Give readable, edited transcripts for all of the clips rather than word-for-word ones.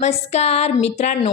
नमस्कार मित्रांनो,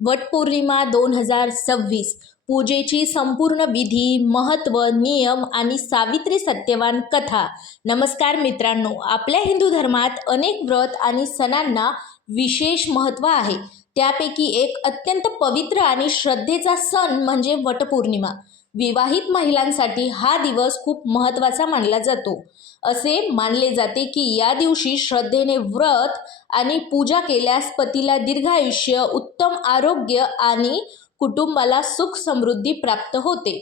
वटपौर्णिमा 2026 पूजेची संपूर्ण विधी, महत्त्व, नियम आणि सावित्री सत्यवान कथा। नमस्कार मित्रांनो, आपल्या हिंदू धर्मात अनेक व्रत आणि सणांना विशेष महत्त्व आहे। त्यापैकी एक अत्यंत पवित्र आणि श्रद्धेचा सण म्हणजे वटपौर्णिमा। विवाहित महिलांसाठी हा दिवस खूप महत्त्वाचा मानला जातो। असे मानले जाते की या दिवशी श्रद्धेने व्रत आणि पूजा केल्यास पतीला दीर्घायुष्य, उत्तम आरोग्य आणि कुटुंबाला सुख समृद्धी प्राप्त होते।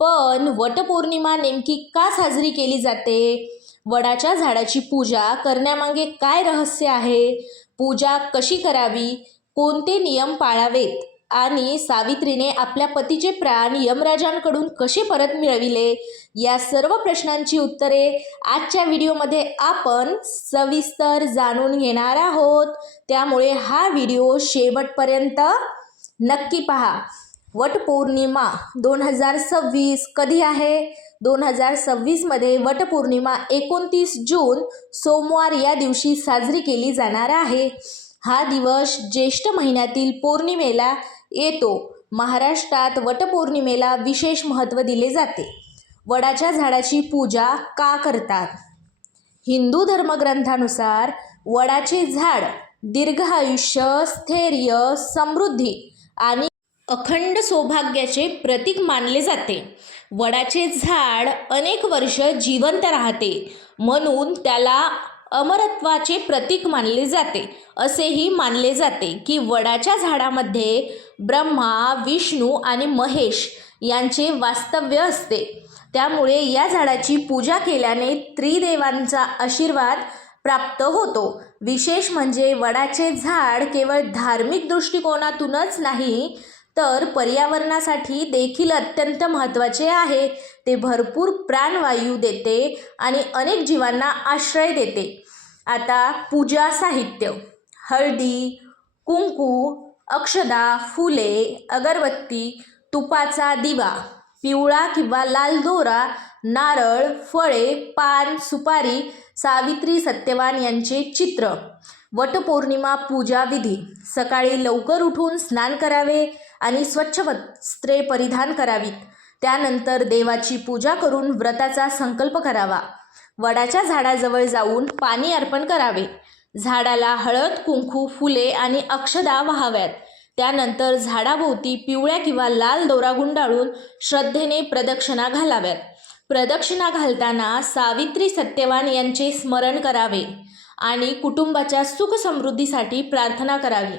पण वटपौर्णिमा नेमकी का साजरी केली जाते? वडाच्या झाडाची पूजा करण्यामागे काय रहस्य आहे? पूजा कशी करावी? कोणते नियम पाळावेत? आणि सावित्रीने आपल्या पतीचे प्राण यमराजांकडून कसे परत मिळविले? या सर्व प्रश्नांची उत्तरे आजच्या व्हिडिओमध्ये आपण सविस्तर जाणून घेणार आहोत। त्यामुळे हा व्हिडिओ शेवटपर्यंत नक्की पहा। वटपौर्णिमा 2026 कधी आहे? 2026 मध्ये वटपौर्णिमा 29 जून सोमवार या दिवशी साजरी केली जाणार आहे। हा दिवस ज्येष्ठ महिन्यातील पौर्णिमेला येतो। महाराष्ट्रात वटपौर्णिमेला विशेष महत्त्व दिले जाते। वडाच्या झाडाची पूजा का करतात? हिंदू धर्मग्रंथानुसार वडाचे झाड दीर्घ आयुष्य, स्थैर्य, समृद्धी आणि अखंड सौभाग्याचे प्रतीक मानले जाते। वडाचे झाड अनेक वर्ष जिवंत राहते, म्हणून त्याला अमरत्वाचे प्रतीक मानले जाते। असेही मानले जाते की वडाच्या झाडामध्ये ब्रह्मा, विष्णू आणि महेश यांचे वास्तव्य असते। त्यामुळे या झाडाची पूजा केल्याने त्रिदेवांचा आशीर्वाद प्राप्त होतो। विशेष म्हणजे वडाचे झाड केवळ धार्मिक दृष्टिकोनातूनच नाही तर पर्यावरणासाठी देखील अत्यंत महत्त्वाचे आहे। ते भरपूर प्राणवायू देते आणि अनेक जीवांना आश्रय देते। आता पूजा साहित्य: हळदी, कुंकू, अक्षदा, फुले, अगरबत्ती, तुपाचा दिवा, पिवळा किंवा लाल दोरा, नारळ, फळे, पान, सुपारी, सावित्री सत्यवान यांचे चित्र। वटपौर्णिमा पूजा विधी: सकाळी लवकर उठून स्नान करावे आणि स्वच्छ वस्त्रे परिधान करावीत। त्यानंतर देवाची पूजा करून व्रताचा संकल्प करावा। वडाच्या झाडाजवळ जाऊन पाणी अर्पण करावे। झाडाला हळद, कुंकू, फुले आणि अक्षदा वाहाव्यात। त्यानंतर झाडाभोवती पिवळ्या किंवा लाल दोरा गुंडाळून श्रद्धेने प्रदक्षिणा घालाव्यात। प्रदक्षिणा घालताना सावित्री सत्यवान यांचे स्मरण करावे आणि कुटुंबाच्या सुख समृद्धीसाठी प्रार्थना करावी।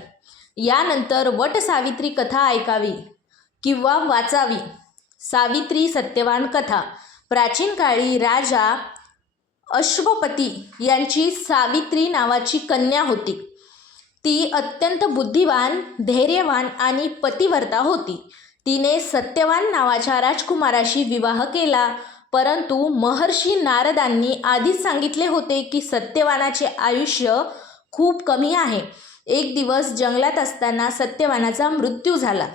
यानंतर वट सावित्री कथा ऐकावी किंवा वाचावी। सावित्री सत्यवान कथा: प्राचीन काळी राजा अश्वपती यांची सावित्री नावाची कन्या होती। ती अत्यंत बुद्धिवान, धैर्यवान आणि पतिव्रता होती। तिने सत्यवान नावाच्या राजकुमाराशी विवाह केला, परंतु महर्षी नारदांनी आधीच सांगितले होते की सत्यवानाचे आयुष्य खूप कमी आहे। एक दिवस जंगलात असताना सत्यवानाचा मृत्यू झाला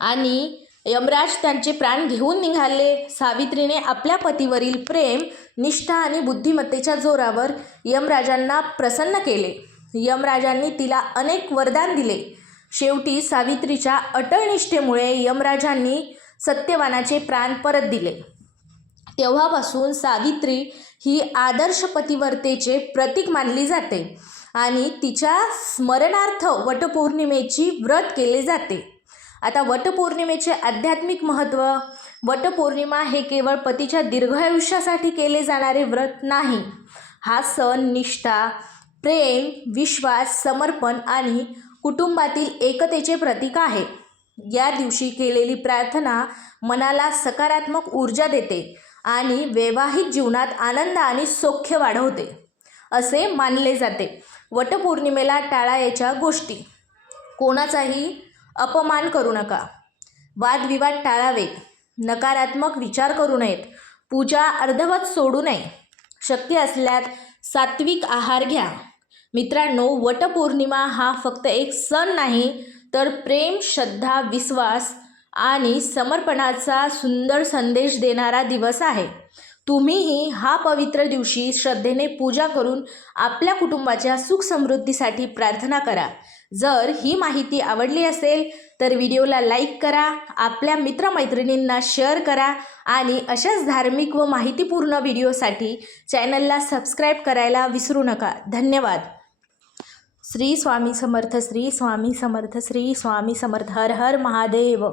आणि यमराज त्यांचे प्राण घेऊन निघाले। सावित्रीने आपल्या पतीवरील प्रेम, निष्ठा आणि बुद्धिमत्तेच्या जोरावर यमराजांना प्रसन्न केले। यमराजांनी तिला अनेक वरदान दिले। शेवटी सावित्रीच्या अटळ निष्ठेमुळे यमराजांनी सत्यवानाचे प्राण परत दिले। तेव्हापासून सावित्री ही आदर्श पतिव्रतेचे प्रतीक मानली जाते आणि तिच्या स्मरणार्थ वटपौर्णिमेची व्रत केले जाते। आता वटपौर्णिमेचे आध्यात्मिक महत्त्व: वटपौर्णिमा हे केवळ पतीच्या दीर्घायुष्यासाठी केले जाणारे व्रत नाही। हा सण निष्ठा, प्रेम, विश्वास, समर्पण आणि कुटुंबातील एकतेचे प्रतीक आहे। या दिवशी केलेली प्रार्थना मनाला सकारात्मक ऊर्जा देते आणि वैवाहिक जीवनात आनंद आणि सौख्य वाढवते असे मानले जाते। वटपौर्णिमेला टाळायच्या गोष्टी: कोणाचाही अपमान करू नका, वादविवाद टाळावेत, नकारात्मक विचार करू नयेत, पूजा अर्धवट सोडू नये, शक्य असल्यास सात्विक आहार घ्या। मित्रांनो, वटपौर्णिमा हा फक्त एक सण नाही तर प्रेम, श्रद्धा, विश्वास आणि समर्पणाचा सुंदर संदेश देणारा दिवस आहे। तुम्हीही हा पवित्र दिवशी श्रद्धेने पूजा करून आपल्या कुटुंबाच्या सुख समृद्धीसाठी प्रार्थना करा. जर ही माहिती आवडली असेल तर व्हिडिओला लाईक करा, आपल्या मित्रमैत्रिणींना शेअर करा आणि अशाच धार्मिक व माहितीपूर्ण व्हिडिओसाठी चॅनलला सबस्क्राईब करायला विसरू नका. धन्यवाद. श्री स्वामी समर्थ, श्री स्वामी समर्थ, श्री स्वामी समर्थ. हर हर महादेव.